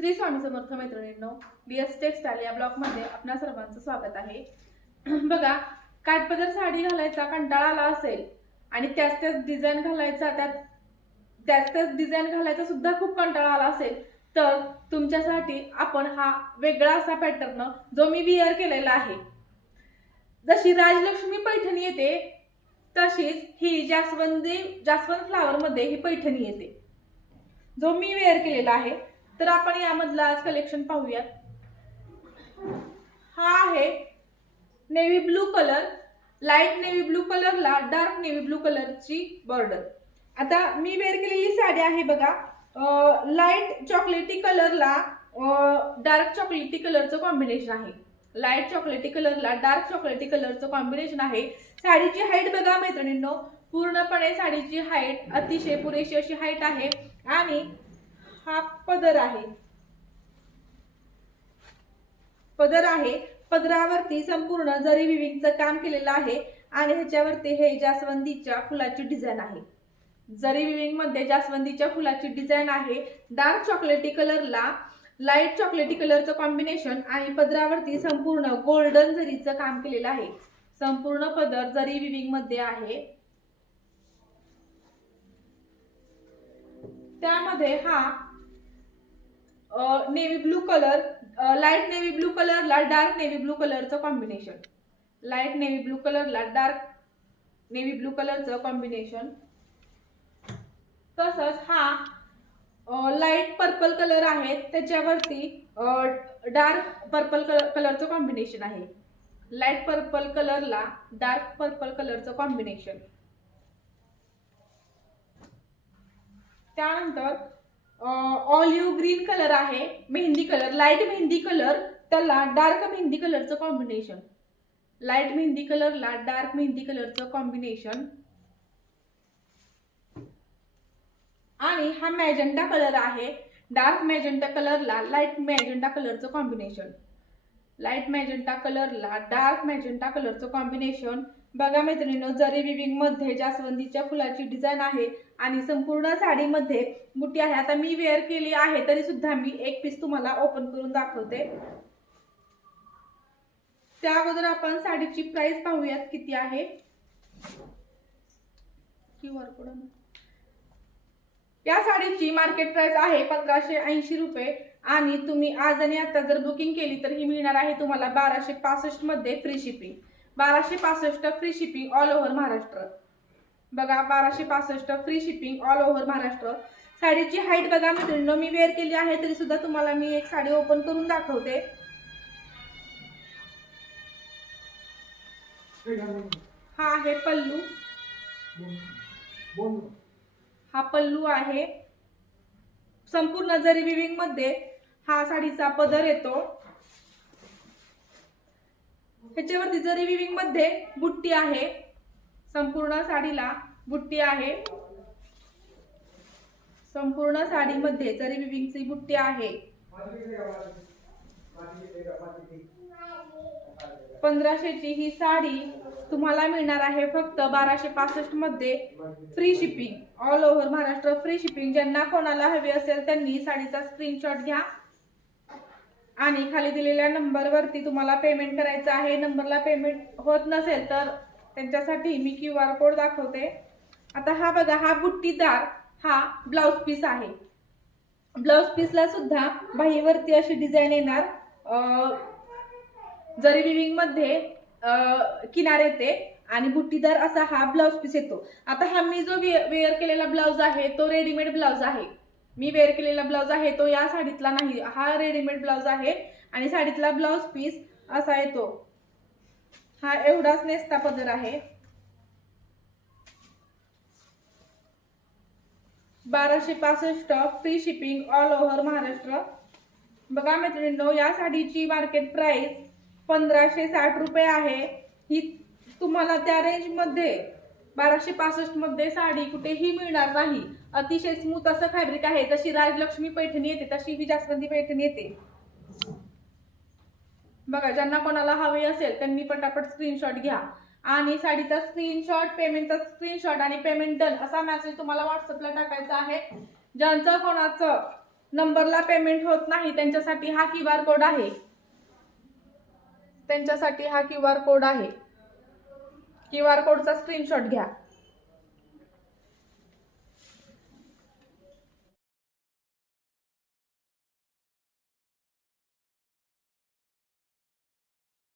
श्री स्वामी समर्थ मैत्रिणींनो, DS textile या blog मध्ये आपणा सर्वांचं स्वागत आहे। बघा, काठपदर साडी घालायचा कंटाळा आला असेल आणि त्याच डिझाइन घालायचा त्याच डिझाइन घालायचा सुद्धा खूप कंटाळा आला असेल तर तुमच्यासाठी आपण हा वेगळा असा पॅटर्न जो मी वेअर केलेला आहे। जशी राजलक्ष्मी पैठणी येते तशीच ही जास्वंद फ्लावर मध्ये ही पैठणी येते जो मी वेअर केलेला आहे। तर आपण यामधला आज कलेक्शन पाहूयात। हा आहे navy blue colour, light navy blue कलरला डार्क नेव्ही ब्लू कलरची बॉर्डर। आता मी वेअर केलेली साडी आहे बघा, लाईट चॉकलेटी कलरला डार्क चॉकलेटी कलरचं कॉम्बिनेशन आहे। लाईट चॉकलेटी कलरला डार्क चॉकलेटी कलरचं कॉम्बिनेशन आहे। साडीची हाईट बघा मैत्रिणींनो, पूर्णपणे साडीची हाईट अतिशय पुरेशी अशी हाईट आहे आणि हा पदर आहे। पदरावरती संपूर्ण जरी विविंगचं काम केलेलं आहे आणि ह्याच्यावरती हे जास्वंदीच्या फुलाची डिझाइन आहे। जरी विविंग मध्ये जास्वंदीच्या फुलाची डिझाइन आहे। डार्क चॉकलेटी कलरला लाईट चॉकलेटी कलरचं कॉम्बिनेशन आणि पदरावरती संपूर्ण गोल्डन जरीचं काम केलेलं आहे। संपूर्ण पदर जरी विविंग मध्ये आहे। त्यामध्ये हा navy blue colour, light navy blue कलरला डार्क नेव्ही ब्लू कलरचं कॉम्बिनेशन, लाईट नेव्ही ब्लू कलरला डार्क नेव्ही ब्लू कलरचं कॉम्बिनेशन। तसंच हा लाईट पर्पल कलर आहे, त्याच्यावरती डार्क पर्पल कलरचं कॉम्बिनेशन आहे। लाईट पर्पल कलरला डार्क पर्पल कलरचं कॉम्बिनेशन। त्यानंतर ऑलिव्ह ग्रीन कलर आहे, मेहंदी कलर, लाईट मेहंदी कलर त्याला डार्क मेहंदी कलरचं कॉम्बिनेशन, लाईट मेहंदी कलरला डार्क मेहंदी कलरचं कॉम्बिनेशन। आणि हा मॅजेंटा कलर आहे, डार्क मॅजेंटा कलरला लाईट मॅजेंटा कलरचं कॉम्बिनेशन, लाईट मॅजेंटा कलरला डार्क मॅजेंटा कलरचं कॉम्बिनेशन। बघा मैत्रिणींनो, जरी विविंग मध्ये जास्वंदीच्या फुलाची डिझाइन आहे आणि संपूर्ण साडीमध्ये बुट्टी आहे। आता मी वेअर केली आहे तरी सुद्धा मी एक पीस तुम्हाला ओपन करून दाखवते। त्या अगोदर आपण साडीची प्राइस पाहूयात किती आहे। QR कोड या साडीची मार्केट प्राइस आहे 1580 रुपये आणि तुम्ही आज आणि आता जर बुकिंग केली तर ही मिळणार आहे तुम्हाला 1265 मध्ये free shipping. 1265 free shipping all over Maharashtra. बघा, 1265 free shipping all over Maharashtra. साडीची हाईट बघा मित्रांनो, मी वेअर केली आहे तरी सुद्धा तुम्हाला मी एक साडी ओपन करून दाखवते। हा आहे पल्लू, हा पल्लू आहे। संपूर्ण जरी विविंग मध्ये हा साडीचा पदर येतो। ह्याच्यावरती जरी विविंग मध्ये बुट्टी आहे, संपूर्ण साडीला बुट्टी आहे। संपूर्ण साडीमध्ये जरी विविंगची बुट्टी आहे। 1500 ची ही साडी तुम्हाला मिळणार आहे फक्त 1265 मध्ये free shipping all over Maharashtra. Free shipping. ज्यांना कोणाला हवी असेल त्यांनी साडीचा स्क्रीनशॉट घ्या आणि खाली दिलेल्या नंबरवरती तुम्हाला पेमेंट करायचं आहे। नंबरला पेमेंट होत नसेल तर त्यांच्यासाठी मी QR कोड दाखवते। आता हा बघा, हा बुट्टीदार हा ब्लाउज पीस आहे। ब्लाउज पीसला सुद्धा बाहीवरती अशी डिझाइन येणार, जरी विविंग मध्ये किनार येते आणि बुट्टीदार असा हा ब्लाउज पीस येतो। आता हा मी जो वेअर केलेला ब्लाउज आहे तो रेडीमेड ब्लाउज आहे। मी वेअर केलेला ब्लाउज आहे तो या साडीतला नाही, हा रेडीमेड ब्लाउज आहे आणि साडीतला ब्लाउज पीस असा येतो। हा एवढाच नेसता पदर आहे। 1265 free shipping all over Maharashtra. बघा मैत्रिणींनो, या साडीची मार्केट प्राइस 1560 रुपये आहे। ही तुम्हाला त्या रेंज मध्ये 1265 मध्ये साडी कुठेही मिळणार नाही। अतिशय स्मूथ असं फॅब्रिक आहे। जशी राजलक्ष्मी पैठणी येते तशी ही जास्वंदी पैठणी येते। बघा, ज्यांना कोणाला हवी असेल त्यांनी पटापट स्क्रीनशॉट घ्या आणि साडीचा स्क्रीनशॉट, पेमेंटचा स्क्रीनशॉट आणि पेमेंट डन असा मेसेज तुम्हाला व्हॉट्सअपला टाकायचा आहे। ज्यांचं कोणाचं नंबरला पेमेंट होत नाही त्यांच्यासाठी हा QR कोड आहे. त्यांच्यासाठी हा QR कोड आहे. QR कोडचा स्क्रीनशॉट घ्या.